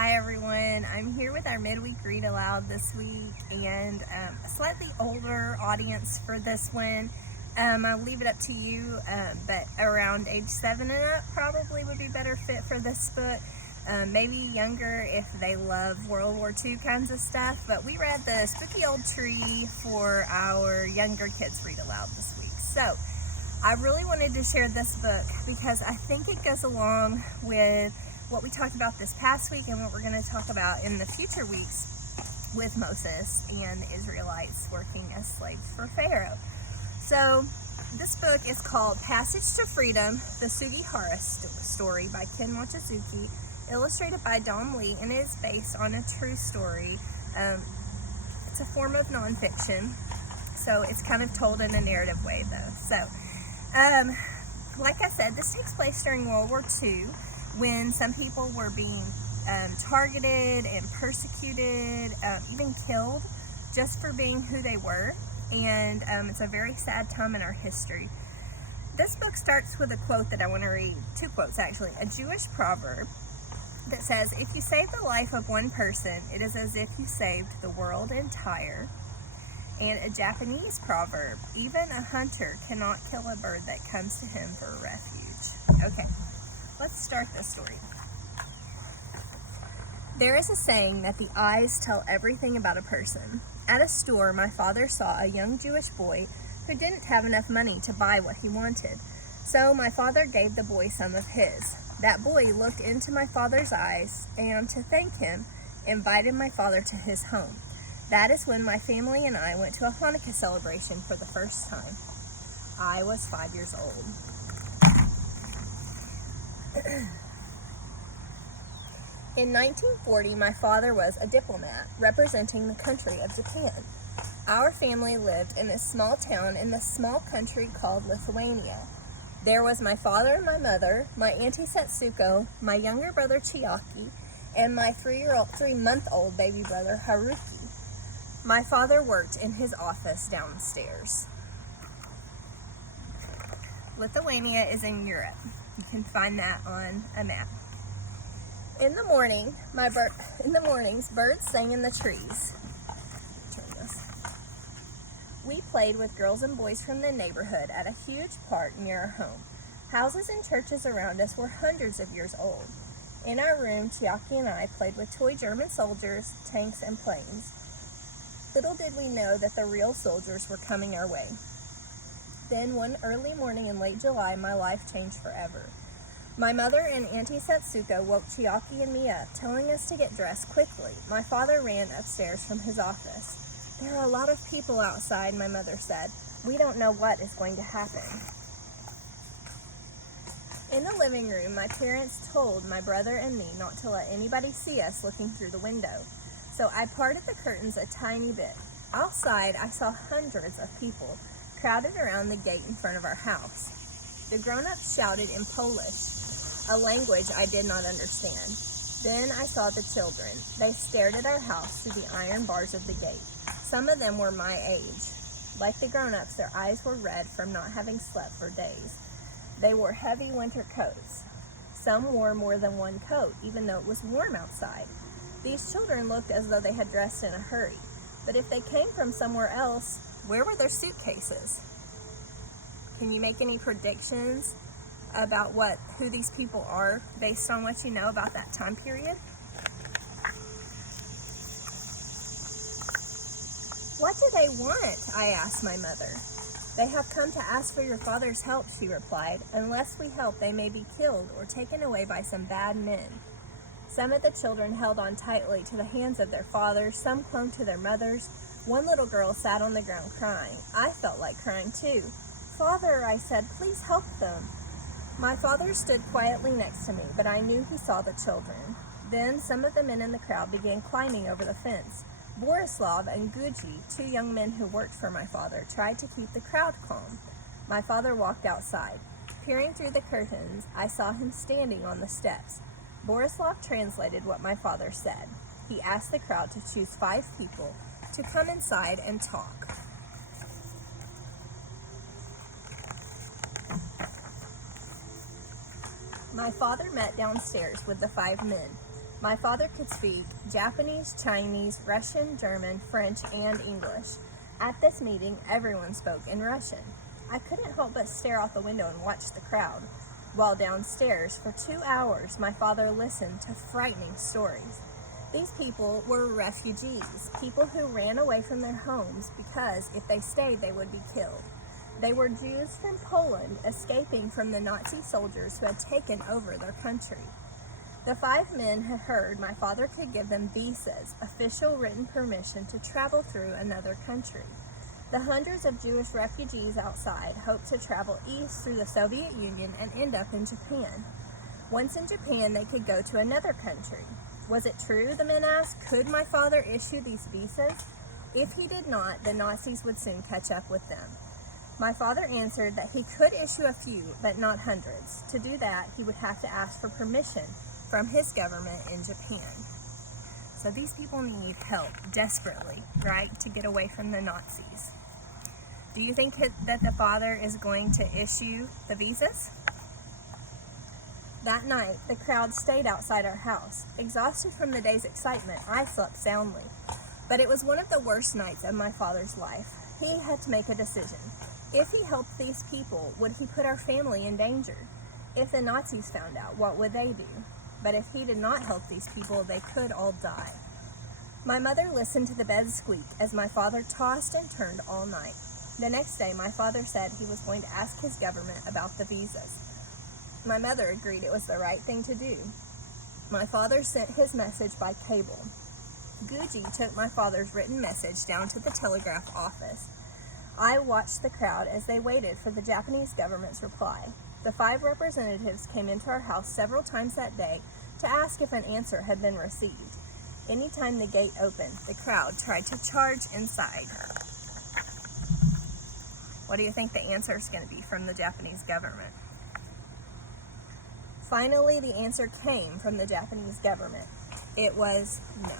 Hi everyone, I'm here with our midweek read aloud this week and a slightly older audience for this one. I'll leave it up to you, but around age 7 and up probably would be better fit for this book. Maybe younger if they love World War II kinds of stuff, but we read The Spooky Old Tree for our younger kids read aloud this week. So I really wanted to share this book because I think it goes along with what we talked about this past week and what we're going to talk about in the future weeks with Moses and the Israelites working as slaves for Pharaoh. So this book is called Passage to Freedom, the Sugihara Story by Ken Wachizuki, illustrated by Dom Lee, and is based on a true story. It's a form of nonfiction, so it's kind of told in a narrative way though. So, like I said, this takes place during World War II, when some people were being targeted and persecuted, even killed just for being who they were, and it's a very sad time in our history. This book starts with a quote that I want to read, two quotes actually. A Jewish proverb that says, "If you save the life of one person, it is as if you saved the world entire." And a Japanese proverb, "Even a hunter cannot kill a bird that comes to him for refuge." Okay. Let's start this story. There is a saying that the eyes tell everything about a person. At a store, my father saw a young Jewish boy who didn't have enough money to buy what he wanted. So my father gave the boy some of his. That boy looked into my father's eyes and, to thank him, invited my father to his home. That is when my family and I went to a Hanukkah celebration for the first time. I was 5 years old. In 1940, my father was a diplomat representing the country of Japan. Our family lived in a small town in the small country called Lithuania. There was my father and my mother, my auntie Setsuko, my younger brother Chiaki, and my 3-month-old baby brother Haruki. My father worked in his office downstairs. Lithuania is in Europe. You can find that on a map. In the mornings, birds sang in the trees. We played with girls and boys from the neighborhood at a huge park near our home. Houses and churches around us were hundreds of years old. In our room, Chiaki and I played with toy German soldiers, tanks, and planes. Little did we know that the real soldiers were coming our way. Then, one early morning in late July, my life changed forever. My mother and Auntie Setsuko woke Chiaki and me up, telling us to get dressed quickly. My father ran upstairs from his office. "There are a lot of people outside," my mother said. "We don't know what is going to happen." In the living room, my parents told my brother and me not to let anybody see us looking through the window. So I parted the curtains a tiny bit. Outside, I saw hundreds of people crowded around the gate in front of our house. The grown-ups shouted in Polish, a language I did not understand. Then I saw the children. They stared at our house through the iron bars of the gate. Some of them were my age. Like the grown-ups, their eyes were red from not having slept for days. They wore heavy winter coats. Some wore more than one coat, even though it was warm outside. These children looked as though they had dressed in a hurry. But if they came from somewhere else, where were their suitcases? Can you make any predictions about who these people are based on what you know about that time period? "What do they want?" I asked my mother. "They have come to ask for your father's help," she replied. "Unless we help, they may be killed or taken away by some bad men." Some of the children held on tightly to the hands of their fathers. Some clung to their mothers. One little girl sat on the ground crying. I felt like crying too. "Father," I said, "please help them." My father stood quietly next to me, but I knew he saw the children. Then some of the men in the crowd began climbing over the fence. Borislav and Guji, 2 young men who worked for my father, tried to keep the crowd calm. My father walked outside. Peering through the curtains, I saw him standing on the steps. Borislav translated what my father said. He asked the crowd to choose 5 people to come inside and talk. My father met downstairs with the 5 men. My father could speak Japanese, Chinese, Russian, German, French, and English. At this meeting, everyone spoke in Russian. I couldn't help but stare out the window and watch the crowd, while downstairs for 2 hours my father listened to frightening stories. These people were refugees, people who ran away from their homes because if they stayed they would be killed. They were Jews from Poland escaping from the Nazi soldiers who had taken over their country. The 5 men had heard my father could give them visas, official written permission to travel through another country. The hundreds of Jewish refugees outside hoped to travel east through the Soviet Union and end up in Japan. Once in Japan, they could go to another country. Was it true, the men asked? Could my father issue these visas? If he did not, the Nazis would soon catch up with them. My father answered that he could issue a few, but not hundreds. To do that, he would have to ask for permission from his government in Japan. So these people need help desperately, right, to get away from the Nazis. Do you think that the father is going to issue the visas? That night, the crowd stayed outside our house. Exhausted from the day's excitement, I slept soundly. But it was one of the worst nights of my father's life. He had to make a decision. If he helped these people, would he put our family in danger? If the Nazis found out, what would they do? But if he did not help these people, they could all die. My mother listened to the bed squeak as my father tossed and turned all night. The next day, my father said he was going to ask his government about the visas. My mother agreed it was the right thing to do. My father sent his message by cable. Guji took my father's written message down to the telegraph office. I watched the crowd as they waited for the Japanese government's reply. The 5 representatives came into our house several times that day to ask if an answer had been received. Anytime the gate opened, the crowd tried to charge inside. What do you think the answer is going to be from the Japanese government? Finally, the answer came from the Japanese government. It was no.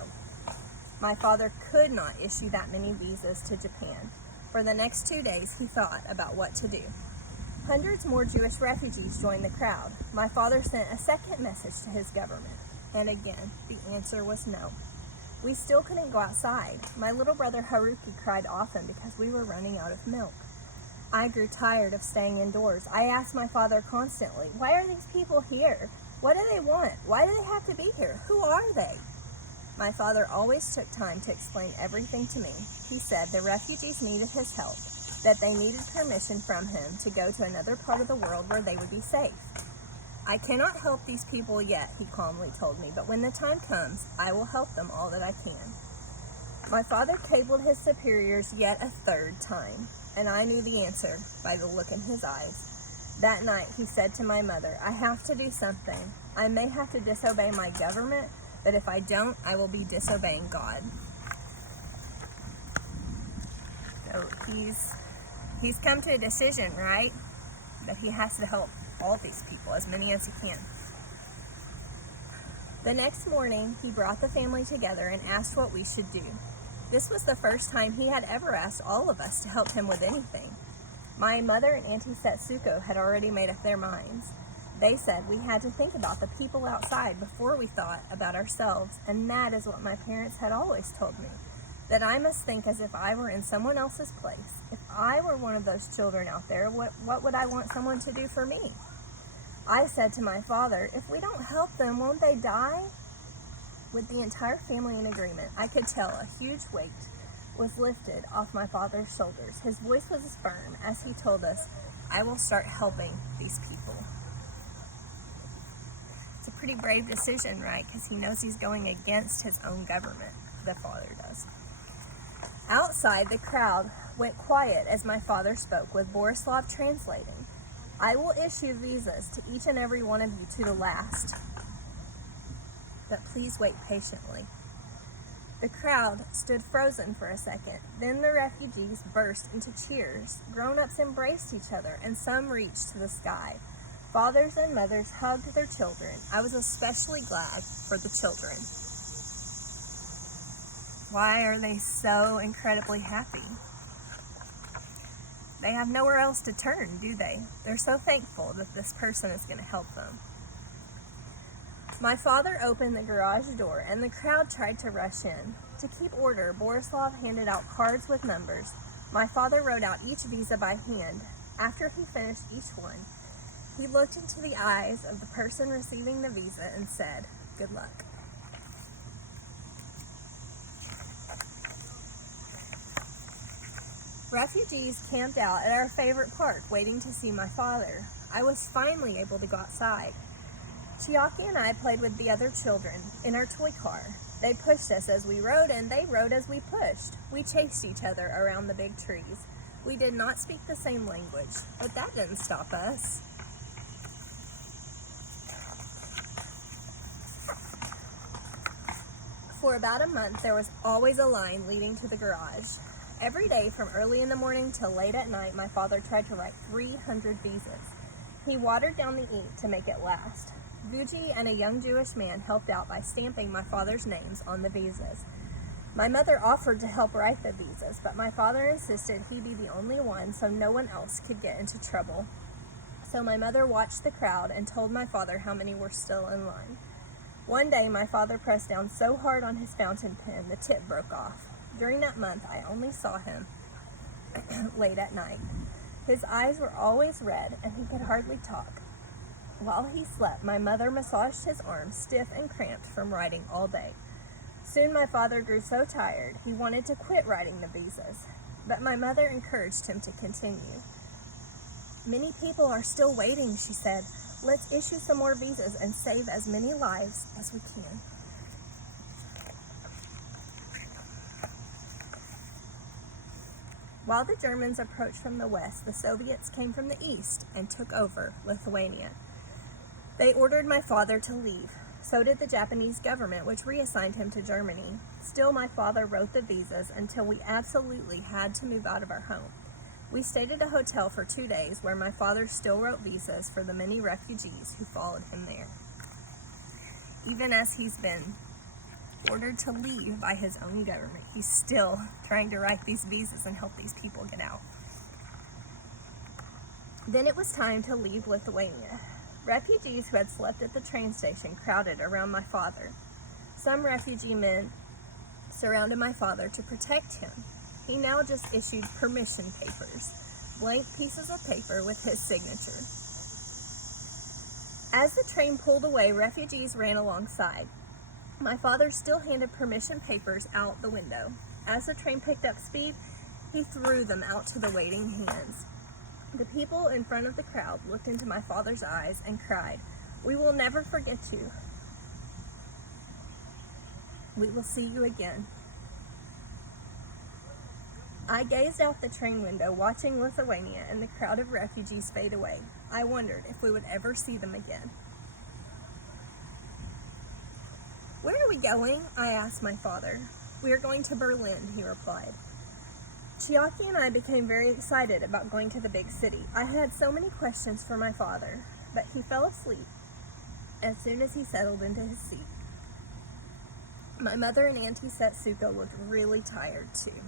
My father could not issue that many visas to Japan. For the next 2 days, he thought about what to do. Hundreds more Jewish refugees joined the crowd. My father sent a second message to his government. And again, the answer was no. We still couldn't go outside. My little brother Haruki cried often because we were running out of milk. I grew tired of staying indoors. I asked my father constantly, why are these people here? What do they want? Why do they have to be here? Who are they? My father always took time to explain everything to me. He said the refugees needed his help, that they needed permission from him to go to another part of the world where they would be safe. I cannot help these people yet, he calmly told me, but when the time comes, I will help them all that I can. My father cabled his superiors yet a 3rd time, and I knew the answer by the look in his eyes. That night, he said to my mother, I have to do something. I may have to disobey my government, but if I don't, I will be disobeying God. So he's come to a decision, right? That he has to help all these people, as many as he can. The next morning, he brought the family together and asked what we should do. This was the first time he had ever asked all of us to help him with anything. My mother and Auntie Setsuko had already made up their minds. They said we had to think about the people outside before we thought about ourselves, and that is what my parents had always told me, that I must think as if I were in someone else's place. If I were one of those children out there, what would I want someone to do for me? I said to my father, if we don't help them, won't they die? With the entire family in agreement, I could tell a huge weight was lifted off my father's shoulders. His voice was firm as he told us, I will start helping these people. It's a pretty brave decision, right? Because he knows he's going against his own government, the father does. Outside, the crowd went quiet as my father spoke, with Borislav translating. I will issue visas to each and every one of you to the last, but please wait patiently. The crowd stood frozen for a second. Then the refugees burst into cheers. Grown-ups embraced each other, and some reached to the sky. Fathers and mothers hugged their children. I was especially glad for the children. Why are they so incredibly happy? They have nowhere else to turn, do they? They're so thankful that this person is going to help them. My father opened the garage door and the crowd tried to rush in. To keep order, Borislav handed out cards with numbers. My father wrote out each visa by hand. After he finished each one, he looked into the eyes of the person receiving the visa and said, "Good luck." Refugees camped out at our favorite park waiting to see my father. I was finally able to go outside. Chiaki and I played with the other children in our toy car. They pushed us as we rode and they rode as we pushed. We chased each other around the big trees. We did not speak the same language, but that didn't stop us. For about a month, there was always a line leading to the garage. Every day from early in the morning till late at night, my father tried to write 300 visas. He watered down the ink to make it last. Vuji and a young Jewish man helped out by stamping my father's names on the visas. My mother offered to help write the visas, but my father insisted he be the only one so no one else could get into trouble. So my mother watched the crowd and told my father how many were still in line. One day, my father pressed down so hard on his fountain pen, the tip broke off. During that month, I only saw him late at night. His eyes were always red, and he could hardly talk. While he slept, my mother massaged his arms, stiff and cramped from writing all day. Soon my father grew so tired, he wanted to quit writing the visas, but my mother encouraged him to continue. "Many people are still waiting," she said. "Let's issue some more visas and save as many lives as we can." While the Germans approached from the west, the Soviets came from the east and took over Lithuania. They ordered my father to leave. So did the Japanese government, which reassigned him to Germany. Still, my father wrote the visas until we absolutely had to move out of our home. We stayed at a hotel for 2 days where my father still wrote visas for the many refugees who followed him there. Even as he's been ordered to leave by his own government, he's still trying to write these visas and help these people get out. Then it was time to leave Lithuania. Refugees who had slept at the train station crowded around my father. Some refugee men surrounded my father to protect him. He now just issued permission papers, blank pieces of paper with his signature. As the train pulled away, refugees ran alongside. My father still handed permission papers out the window. As the train picked up speed, he threw them out to the waiting hands. The people in front of the crowd looked into my father's eyes and cried, "We will never forget you. We will see you again." I gazed out the train window, watching Lithuania and the crowd of refugees fade away. I wondered if we would ever see them again. "Where are we going?" I asked my father. "We are going to Berlin," he replied. Chiaki and I became very excited about going to the big city. I had so many questions for my father, but he fell asleep as soon as he settled into his seat. My mother and Auntie Setsuko looked really tired too.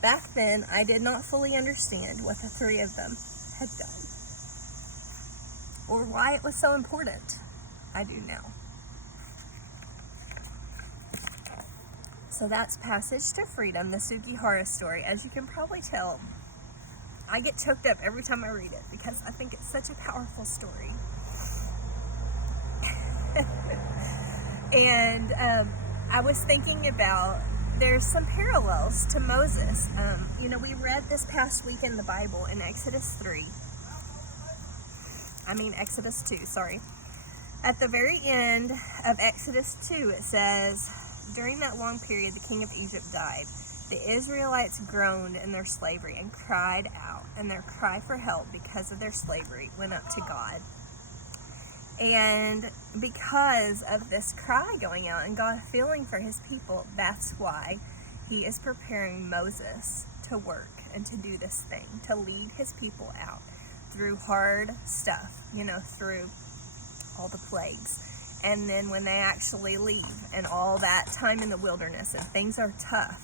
Back then, I did not fully understand what the three of them had done, or why it was so important. I do now. So that's Passage to Freedom, the Sugihara Story. As you can probably tell, I get choked up every time I read it because I think it's such a powerful story. And I was thinking about, there's some parallels to Moses. We read this past week in the Bible in Exodus 2, sorry. At the very end of Exodus 2, it says, "During that long period, the king of Egypt died. The Israelites groaned in their slavery and cried out, and their cry for help because of their slavery went up to God." And because of this cry going out and God feeling for his people, that's why he is preparing Moses to work and to do this thing, to lead his people out through hard stuff, through all the plagues. And then when they actually leave and all that time in the wilderness and things are tough,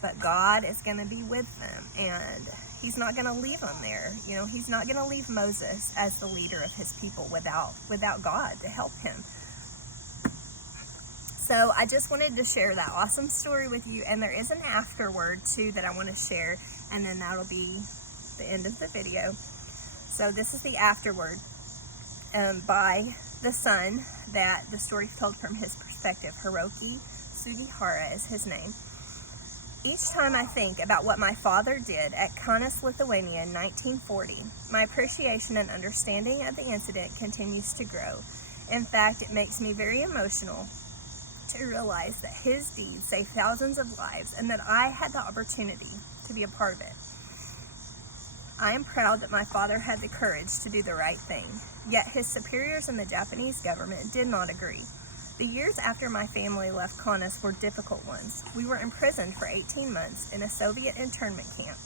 but God is going to be with them and He's not going to leave them there. He's not going to leave Moses as the leader of his people without God to help him. So I just wanted to share that awesome story with you, and there is an afterword too that I want to share, and then that'll be the end of the video. So this is the afterword by the son that the story told from his perspective. Hiroki Sugihara is his name. Each time I think about what my father did at Kaunas, Lithuania in 1940, my appreciation and understanding of the incident continues to grow. In fact, it makes me very emotional to realize that his deeds saved thousands of lives and that I had the opportunity to be a part of it. I am proud that my father had the courage to do the right thing, yet his superiors in the Japanese government did not agree. The years after my family left Kaunas were difficult ones. We were imprisoned for 18 months in a Soviet internment camp,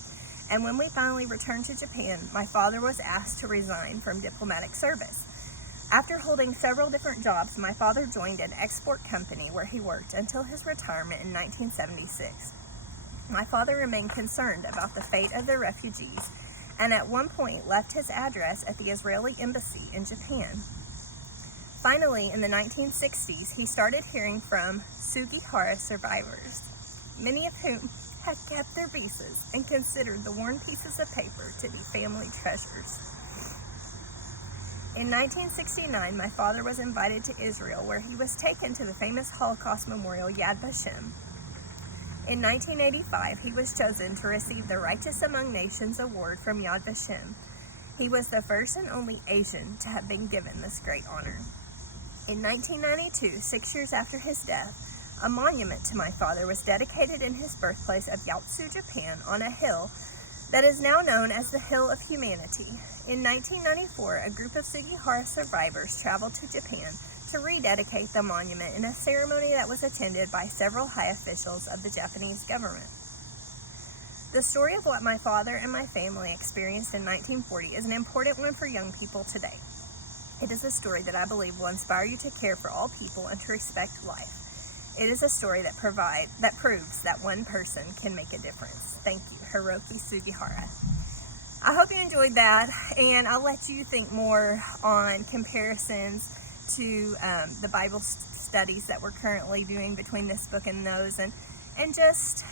and when we finally returned to Japan, my father was asked to resign from diplomatic service. After holding several different jobs, my father joined an export company where he worked until his retirement in 1976. My father remained concerned about the fate of the refugees, and at one point left his address at the Israeli embassy in Japan. Finally, in the 1960s, he started hearing from Sugihara survivors, many of whom had kept their visas and considered the worn pieces of paper to be family treasures. In 1969, my father was invited to Israel, where he was taken to the famous Holocaust memorial Yad Vashem. In 1985, he was chosen to receive the Righteous Among Nations Award from Yad Vashem. He was the first and only Asian to have been given this great honor. In 1992, 6 years after his death, a monument to my father was dedicated in his birthplace of Yaotsu, Japan, on a hill that is now known as the Hill of Humanity. In 1994, a group of Sugihara survivors traveled to Japan to rededicate the monument in a ceremony that was attended by several high officials of the Japanese government. The story of what my father and my family experienced in 1940 is an important one for young people today. It is a story that I believe will inspire you to care for all people and to respect life. It is a story that proves that one person can make a difference. Thank you, Hiroki Sugihara. I hope you enjoyed that, and I'll let you think more on comparisons to the Bible studies that we're currently doing between this book and those, and just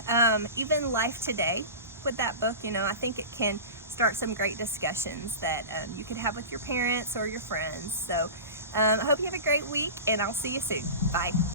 even life today with that book. I think it can start some great discussions that you could have with your parents or your friends. So I hope you have a great week, and I'll see you soon. Bye.